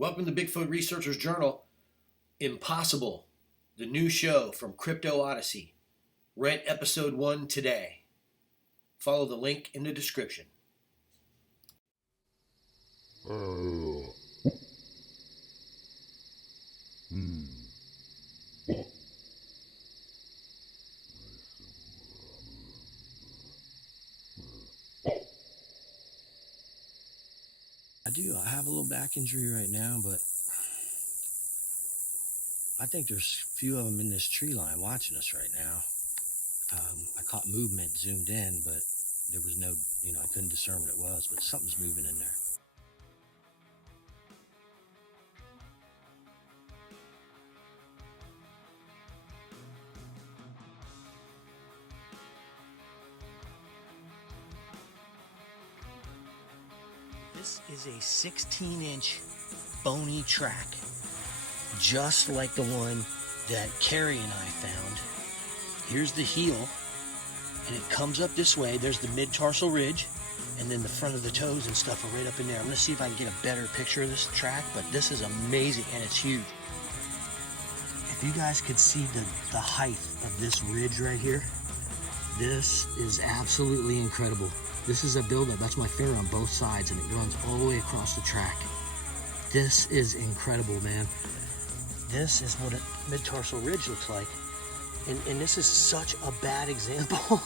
Welcome to Bigfoot Researcher's Journal, Impossible, the new show from Crypto Odyssey. Rent episode 1 today. Follow the link in the description. I have a little back injury right now, but I think there's a few of them in this tree line watching us right now. I caught movement zoomed in, but there was no, I couldn't discern what it was, but something's moving in there. This is a 16-inch bony track, just like the one that Carrie and I found. Here's the heel, and it comes up this way. There's the mid-tarsal ridge, and then the front of the toes and stuff are right up in there. I'm going to see if I can get a better picture of this track, but this is amazing, and it's huge. If you guys could see the height of this ridge right here, this is absolutely incredible. This is a buildup. That's my finger on both sides, and it runs all the way across the track. This is incredible, man. This is what a mid-tarsal ridge looks like. And this is such a bad example.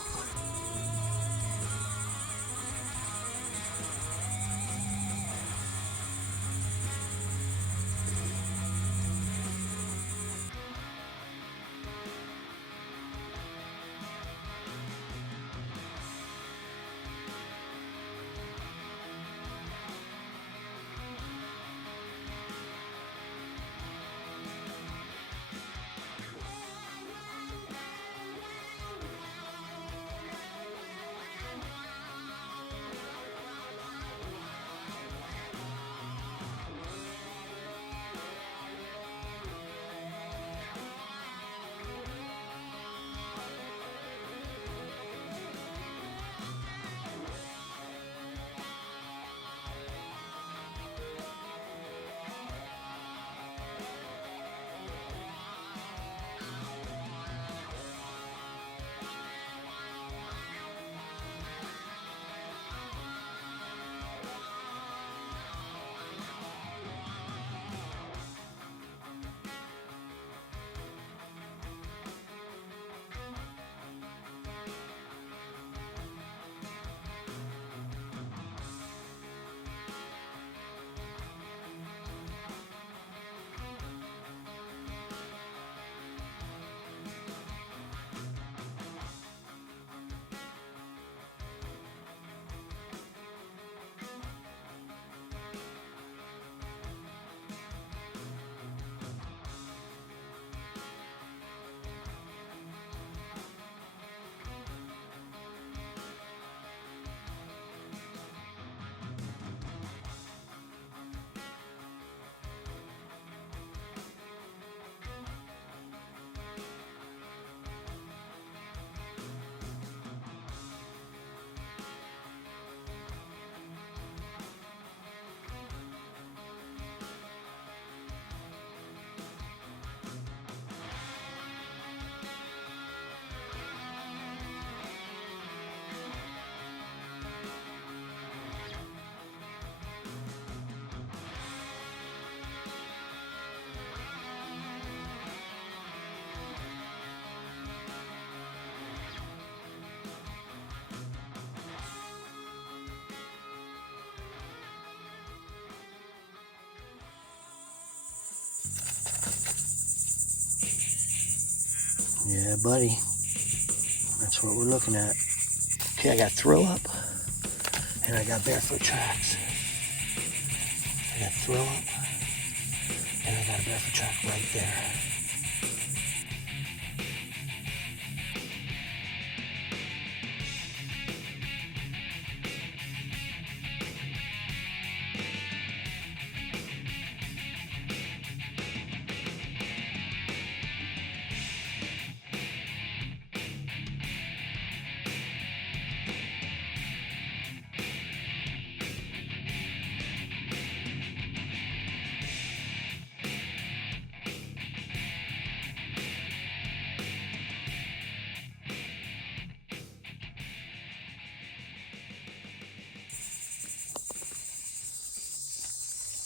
Yeah, buddy. That's what we're looking at. Okay, I got throw up, and I got barefoot tracks. I got throw up, and I got a barefoot track right there.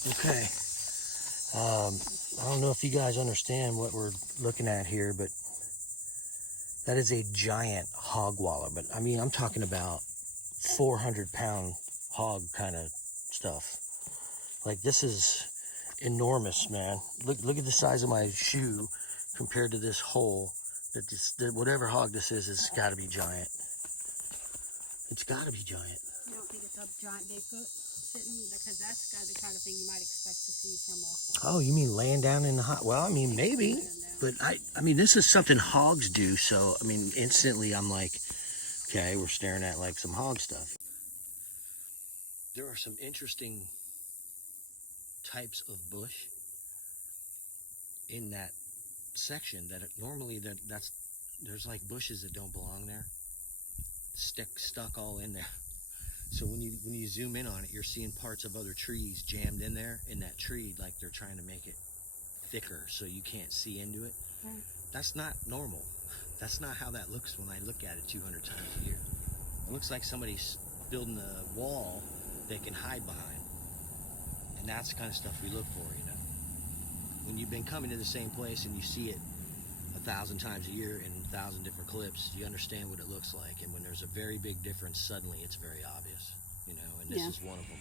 Okay. I don't know if you guys understand what we're looking at here, but that is a giant hog wallow. But I mean, I'm talking about 400-pound hog kind of stuff. Like, this is enormous, man. Look at the size of my shoe compared to this hole. That whatever hog this is got to be giant. It's got to be giant. You don't think it's a giant Bigfoot sitting? Because that's the kind of thing you might expect to see from a... Oh, you mean laying down in the hot? Well, I mean, maybe. But I mean, this is something hogs do. So, I mean, instantly I'm like, okay, we're staring at like some hog stuff. There are some interesting types of bush in that section that normally there's like bushes that don't belong there, stuck all in there. So when you zoom in on it, you're seeing parts of other trees jammed in there in that tree, like they're trying to make it thicker so you can't see into it. Right. That's not normal. That's not how that looks when I look at it 200 times a year. It looks like somebody's building a wall they can hide behind. And that's the kind of stuff we look for, you know. When you've been coming to the same place and you see it 1,000 times a year in 1,000 different clips, you understand what it looks like. And when there's a very big difference, suddenly it's very obvious, you know, and this is one of them.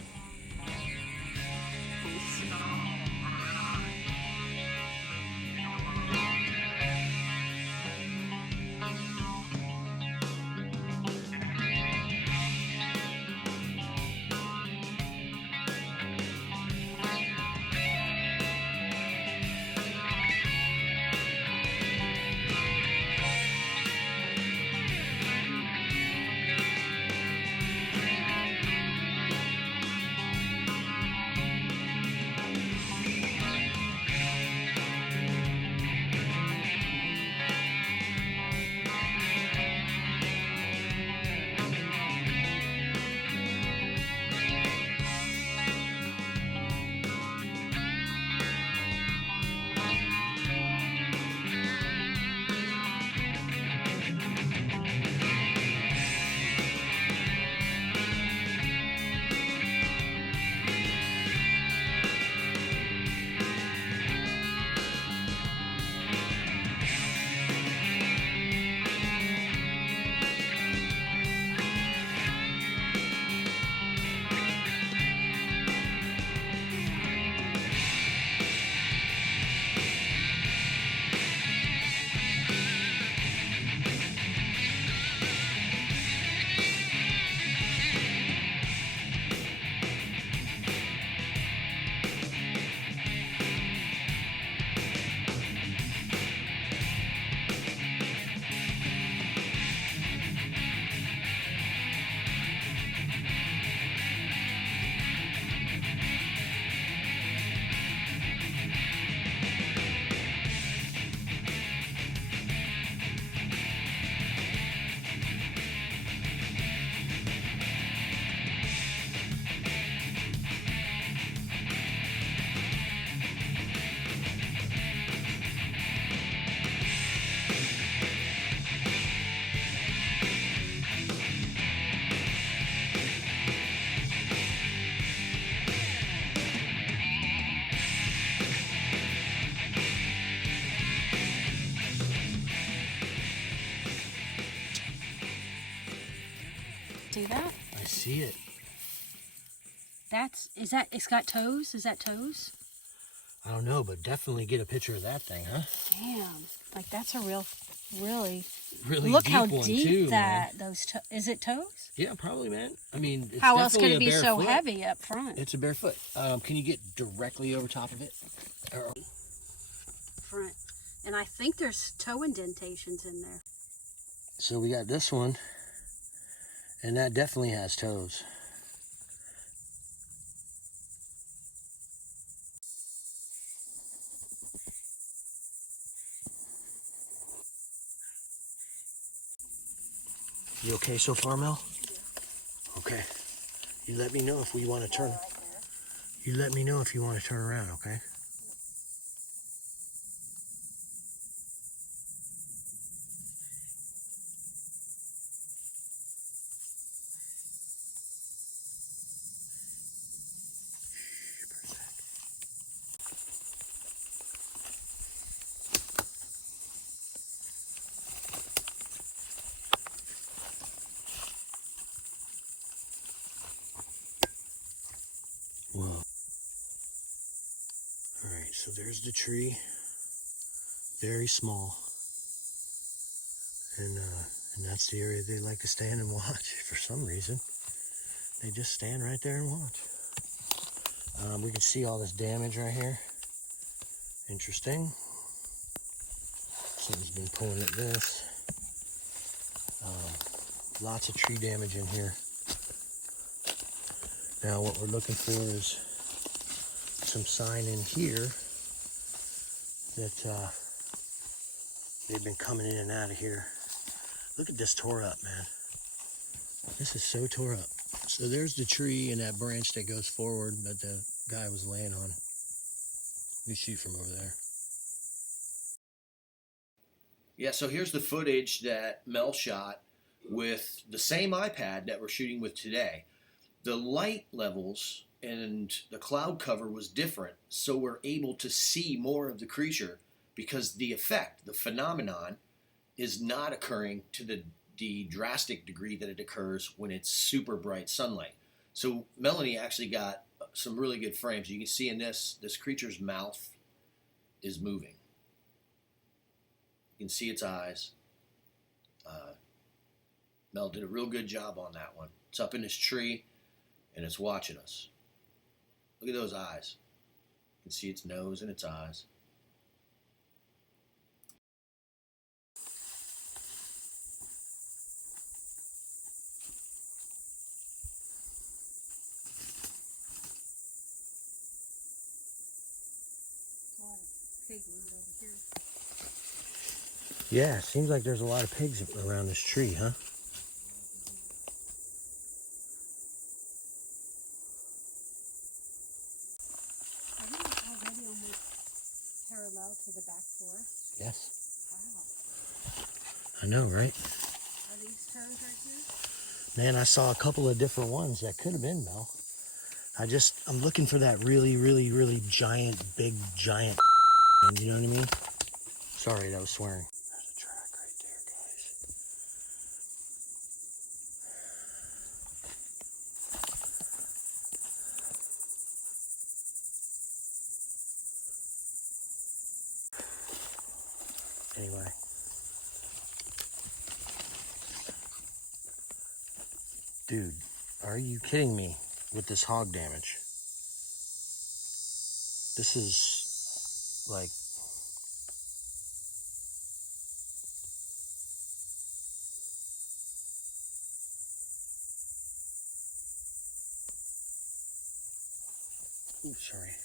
See that? I see it. It's got toes? Is that toes? I don't know, but definitely get a picture of that thing, huh? Damn. Like, that's a really Look deep how one deep too, that is it toes? Yeah, probably, man. I mean, it's How else could it definitely be a so bare foot. heavy up front? It's a bare foot. Can you get directly over top of it? Front. And I think there's toe indentations in there. So we got this one, and that definitely has toes. You okay so far, Mel? Yeah. Okay. You let me know if we want to turn. You let me know if you want to turn around, okay? So there's the tree, very small, and that's the area they like to stand and watch for some reason. They just stand right there and watch. We can see all this damage right here. Interesting. Someone's been pulling at this. Lots of tree damage in here. Now what we're looking for is some sign in here that they've been coming in and out of here. Look at this tore up, man. This is so tore up. So there's the tree and that branch that goes forward that the guy was laying on. You shoot from over there. Yeah, so here's the footage that Mel shot with the same iPad that we're shooting with today. The light levels and the cloud cover was different, so we're able to see more of the creature because the effect, the phenomenon, is not occurring to the drastic degree that it occurs when it's super bright sunlight. So Melanie actually got some really good frames. You can see in this creature's mouth is moving. You can see its eyes. Mel did a real good job on that one. It's up in this tree, and it's watching us. Look at those eyes. You can see its nose and its eyes. A lot of pig root over here. Yeah, seems like there's a lot of pigs around this tree, huh? I think it's already almost parallel to the back forest. Yes. Wow. I know, right? Are these turns right here? Man, I saw a couple of different ones that could have been, Mel. I'm looking for that really, really, really giant, big, giant, you know what I mean? Sorry, that was swearing. There's a track right there, guys. Anyway. Dude, are you kidding me with this hog damage? This is like... Ooh, sorry.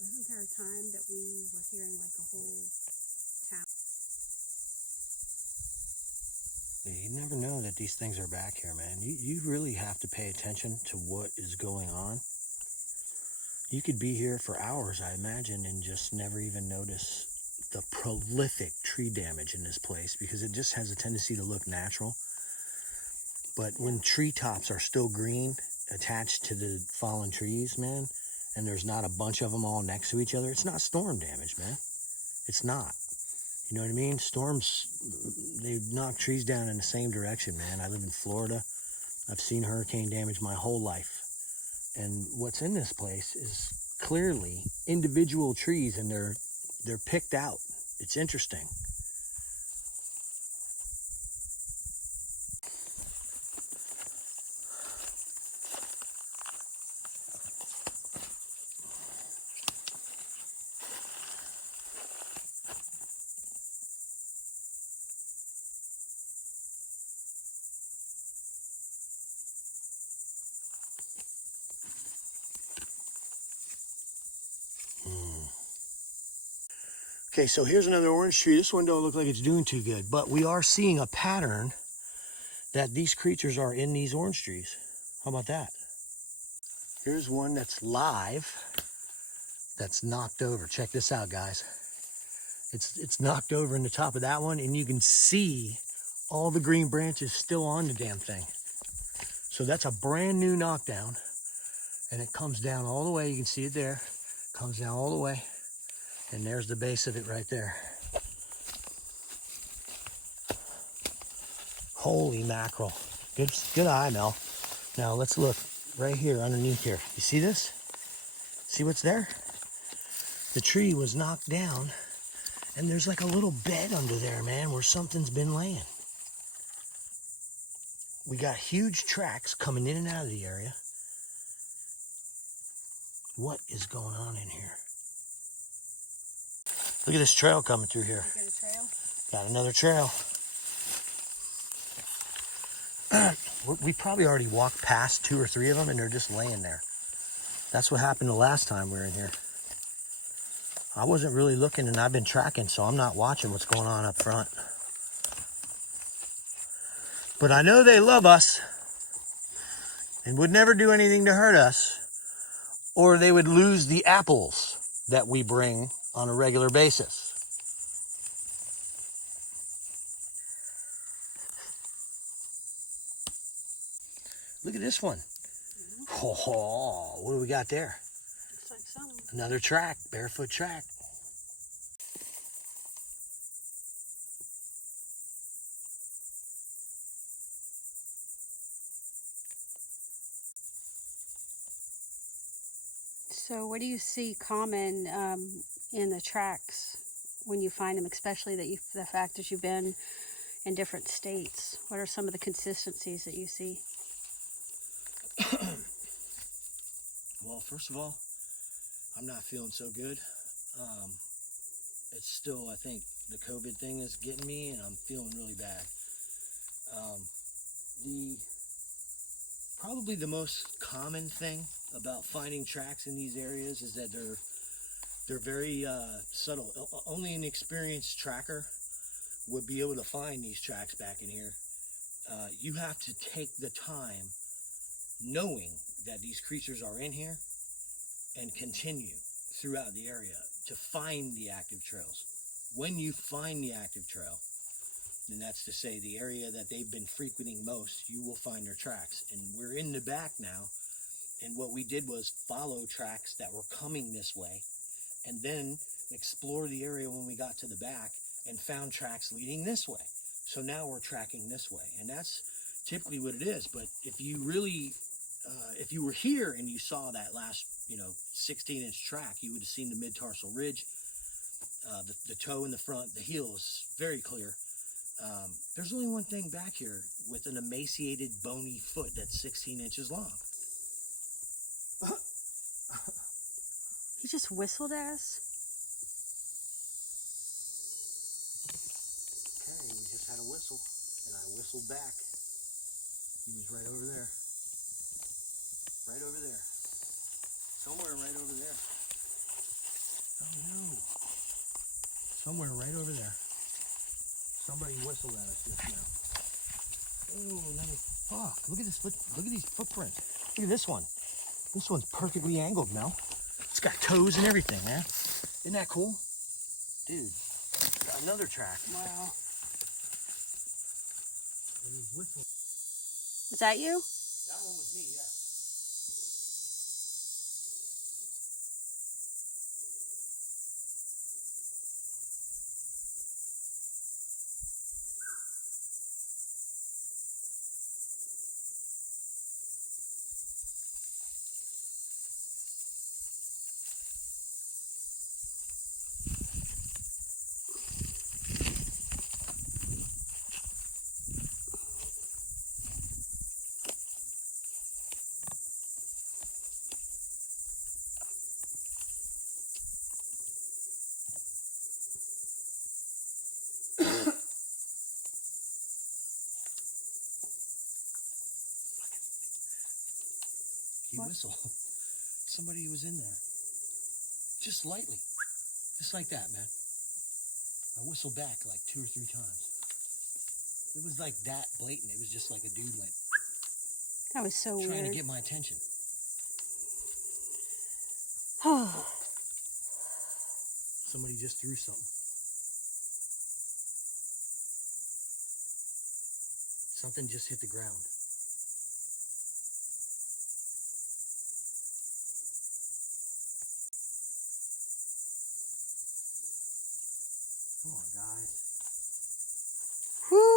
Wasn't there a time that we were hearing like a whole town? You never know that these things are back here, man. You really have to pay attention to what is going on. You could be here for hours, I imagine, and just never even notice the prolific tree damage in this place, because it just has a tendency to look natural. But when treetops are still green, attached to the fallen trees, man, and there's not a bunch of them all next to each other, it's not storm damage, man. It's not. You know what I mean? Storms, they knock trees down in the same direction, man. I live in Florida. I've seen hurricane damage my whole life. And what's in this place is clearly individual trees, and they're picked out. It's interesting. Okay, so here's another orange tree. This one don't look like it's doing too good, but we are seeing a pattern that these creatures are in these orange trees. How about that? Here's one that's live, that's knocked over. Check this out, guys. It's knocked over in the top of that one, and you can see all the green branches still on the damn thing. So that's a brand new knockdown, and it comes down all the way. You can see it there. Comes down all the way. And there's the base of it right there. Holy mackerel. Good eye, Mel. Now let's look right here underneath here. You see this? See what's there? The tree was knocked down, and there's like a little bed under there, man, where something's been laying. We got huge tracks coming in and out of the area. What is going on in here? Look at this trail coming through here. You got a trail? Got another trail. We probably already walked past 2 or 3 of them, and they're just laying there. That's what happened the last time we were in here. I wasn't really looking, and I've been tracking, so I'm not watching what's going on up front. But I know they love us and would never do anything to hurt us, or they would lose the apples that we bring on a regular basis. Look at this one. Oh, what do we got there? Looks like something. Another track, barefoot track. So what do you see common in the tracks when you find them, especially the fact that you've been in different states? What are some of the consistencies that you see? Well, first of all, I'm not feeling so good. It's still, I think, the COVID thing is getting me, and I'm feeling really bad. Probably the most common thing about finding tracks in these areas is that they're very subtle. Only an experienced tracker would be able to find these tracks back in here. You have to take the time knowing that these creatures are in here and continue throughout the area to find the active trails. When you find the active trail, and that's to say the area that they've been frequenting most, you will find their tracks. And we're in the back now, and what we did was follow tracks that were coming this way, and then explore the area when we got to the back and found tracks leading this way. So now we're tracking this way, and that's typically what it is. But if you really, if you were here and you saw that last, 16-inch track, you would have seen the mid-tarsal ridge, the toe in the front, the heel is very clear. There's only one thing back here with an emaciated, bony foot that's 16 inches long. He just whistled at us? Okay, we just had a whistle, and I whistled back. He was right over there. Right over there. Somewhere right over there. somewhere right over there. Somebody whistled at us just now. Oh, another. Fuck! Look at this foot. Look at these footprints. Look at this one. This one's perfectly angled, Mel. It's got toes and everything, man. Isn't that cool, dude? Got another track. Wow. And he's whistling. Was that you? That one was me, yeah. He whistled. Somebody was in there. Just lightly. Just like that, man. I whistled back like 2 or 3 times. It was like that blatant. It was just like a dude went. That was so weird. Trying to get my attention. Somebody just threw something. Something just hit the ground. Come on, guys. Whoop.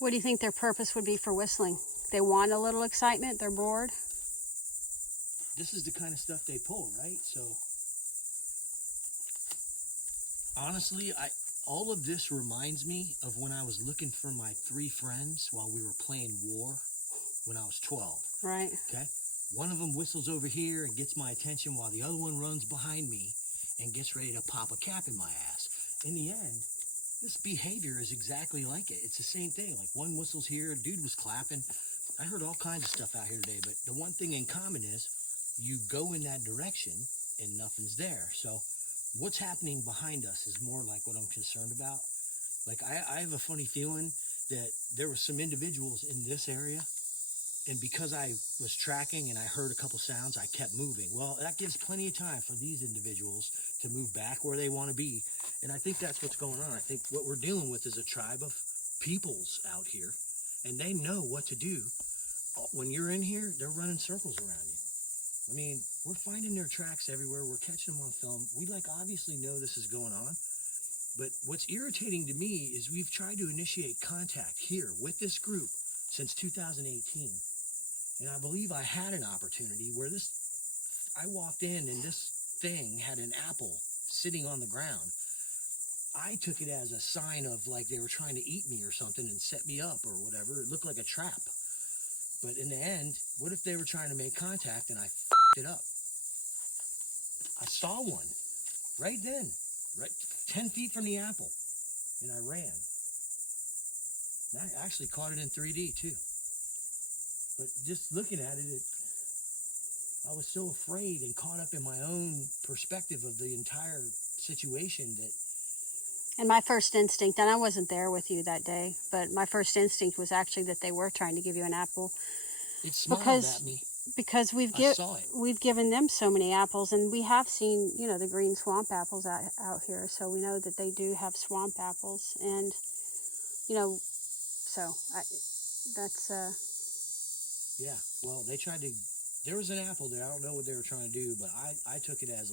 What do you think their purpose would be for whistling? They want a little excitement, they're bored. This is the kind of stuff they pull, right? So honestly, all of this reminds me of when I was looking for my 3 friends while we were playing war when I was 12. Right. Okay? One of them whistles over here and gets my attention while the other one runs behind me and gets ready to pop a cap in my ass. In the end, this behavior is exactly like it. It's the same thing. Like one whistles here, a dude was clapping. I heard all kinds of stuff out here today, but the one thing in common is you go in that direction and nothing's there. So what's happening behind us is more like what I'm concerned about. Like I have a funny feeling that there were some individuals in this area, and because I was tracking and I heard a couple sounds, I kept moving. Well, that gives plenty of time for these individuals to move back where they want to be. And I think that's what's going on. I think what we're dealing with is a tribe of peoples out here, and they know what to do. When you're in here, they're running circles around you. I mean, we're finding their tracks everywhere. We're catching them on film. We obviously know this is going on. But what's irritating to me is we've tried to initiate contact here with this group since 2018. And I believe I had an opportunity where I walked in and this thing had an apple sitting on the ground. I took it as a sign of like they were trying to eat me or something and set me up or whatever. It looked like a trap. But in the end, what if they were trying to make contact and I f***ed it up? I saw one right then, right 10 feet from the apple, and I ran. And I actually caught it in 3D too. But just looking at it, I was so afraid and caught up in my own perspective of the entire situation that. And my first instinct, and I wasn't there with you that day, but my first instinct was actually that they were trying to give you an apple. It smiled at me. Because we've given them so many apples, and we have seen, the green swamp apples out here, so we know that they do have swamp apples, and, that's. Yeah, well, there was an apple there. I don't know what they were trying to do, but I took it as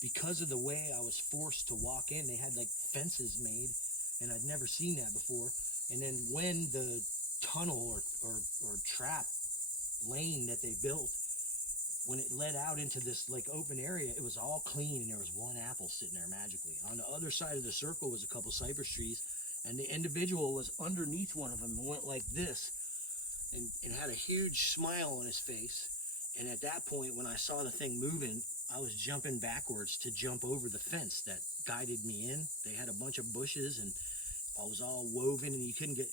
because of the way I was forced to walk in, they had fences made, and I'd never seen that before. And then when the tunnel or trap lane that they built when it led out into this like open area, it was all clean and there was one apple sitting there magically. On the other side of the circle was a couple cypress trees, and the individual was underneath one of them and went like this and had a huge smile on his face. And at that point, when I saw the thing moving, I was jumping backwards to jump over the fence that guided me in. They had a bunch of bushes and it was all woven and you couldn't get,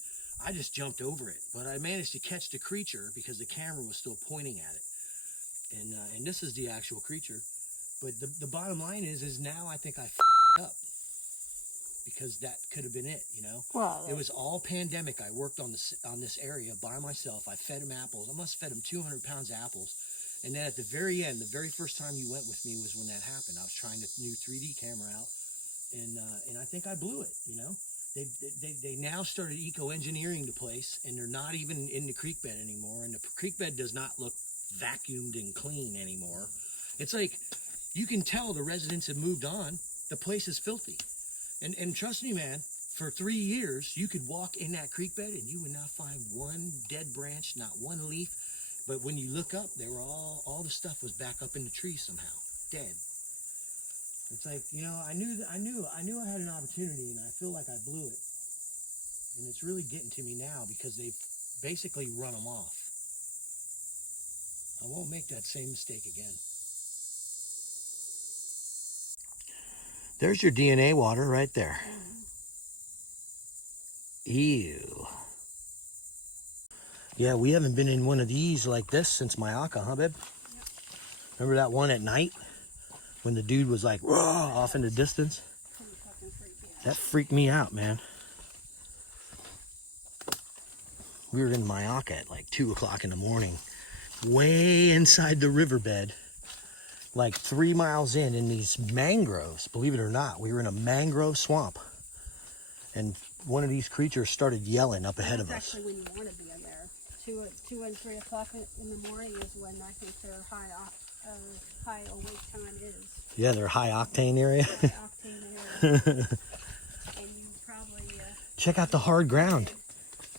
I just jumped over it. But I managed to catch the creature because the camera was still pointing at it. And this is the actual creature. But the bottom line is now I think I f***ed up. Because that could have been it, you know? Well, it was all pandemic. I worked on this area by myself. I fed him apples. I must have fed him 200 pounds of apples. And then at the very end, the very first time you went with me was when that happened. I was trying the new 3D camera out, and I think I blew it, you know? They now started eco-engineering the place, and they're not even in the creek bed anymore, and the creek bed does not look vacuumed and clean anymore. It's like, you can tell the residents have moved on. The place is filthy. And trust me, man, for 3 years, you could walk in that creek bed and you would not find one dead branch, not one leaf. But when you look up, they were all the stuff was back up in the trees somehow, dead. It's like, you know, I knew I had an opportunity, and I feel like I blew it. And it's really getting to me now because they've basically run them off. I won't make that same mistake again. There's your DNA water right there. Ew. Yeah, we haven't been in one of these like this since Mayaka, huh, babe? Yep. Remember that one at night when the dude was like, raw, off in the distance? That freaked me out, man. We were in Mayaka at like 2 o'clock in the morning, way inside the riverbed, like 3 miles in these mangroves. Believe it or not, we were in a mangrove swamp, and one of these creatures started yelling up ahead of us. Actually, when you want to be in there, 2 and 3 o'clock in the morning is when I think their high awake time is. Yeah, their high octane area. High octane area. And you probably check out the hard ground.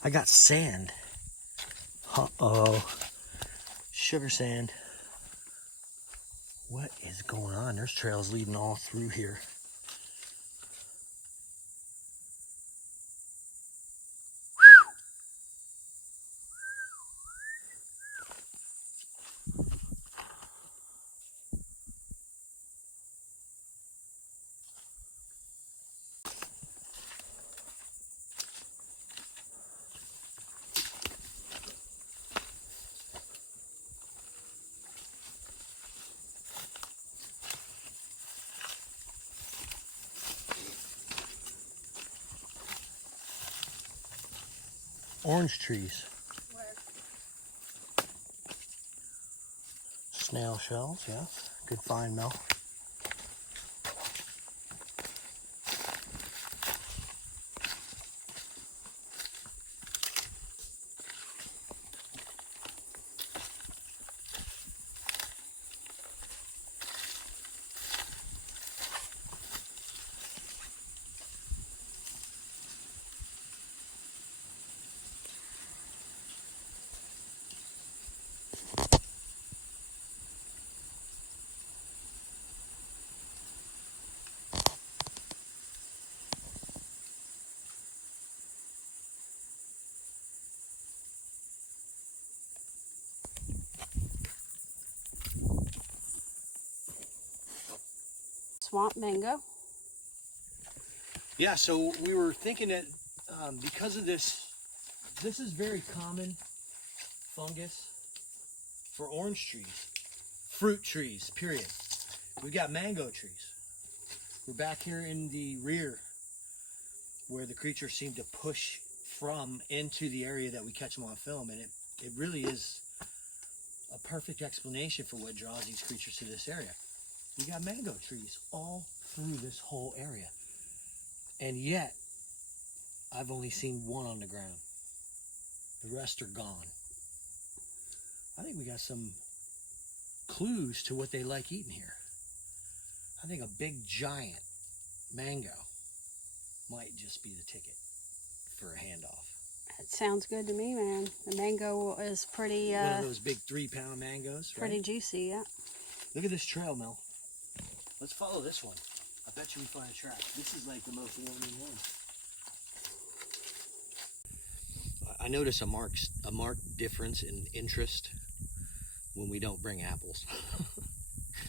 I got sand. Uh-oh. Sugar sand. What is going on? There's trails leading all through here. Orange trees. Where? Snail shells, yes. Good find, Mel. Swamp mango. Yeah, so we were thinking that because of this is very common fungus for orange trees, fruit trees, period. We've got mango trees. We're back here in the rear where the creatures seem to push from into the area that we catch them on film, and it really is a perfect explanation for what draws these creatures to this area. We got mango trees all through this whole area. And yet, I've only seen one on the ground. The rest are gone. I think we got some clues to what they like eating here. I think a big giant mango might just be the ticket for a handoff. It sounds good to me, man. The mango is pretty, One of those big 3-pound mangoes, right? pretty juicy, yeah. Look at this trail, Mel. Let's follow this one. I bet you we find a track. This is like the most warming one. I notice a marked difference in interest when we don't bring apples.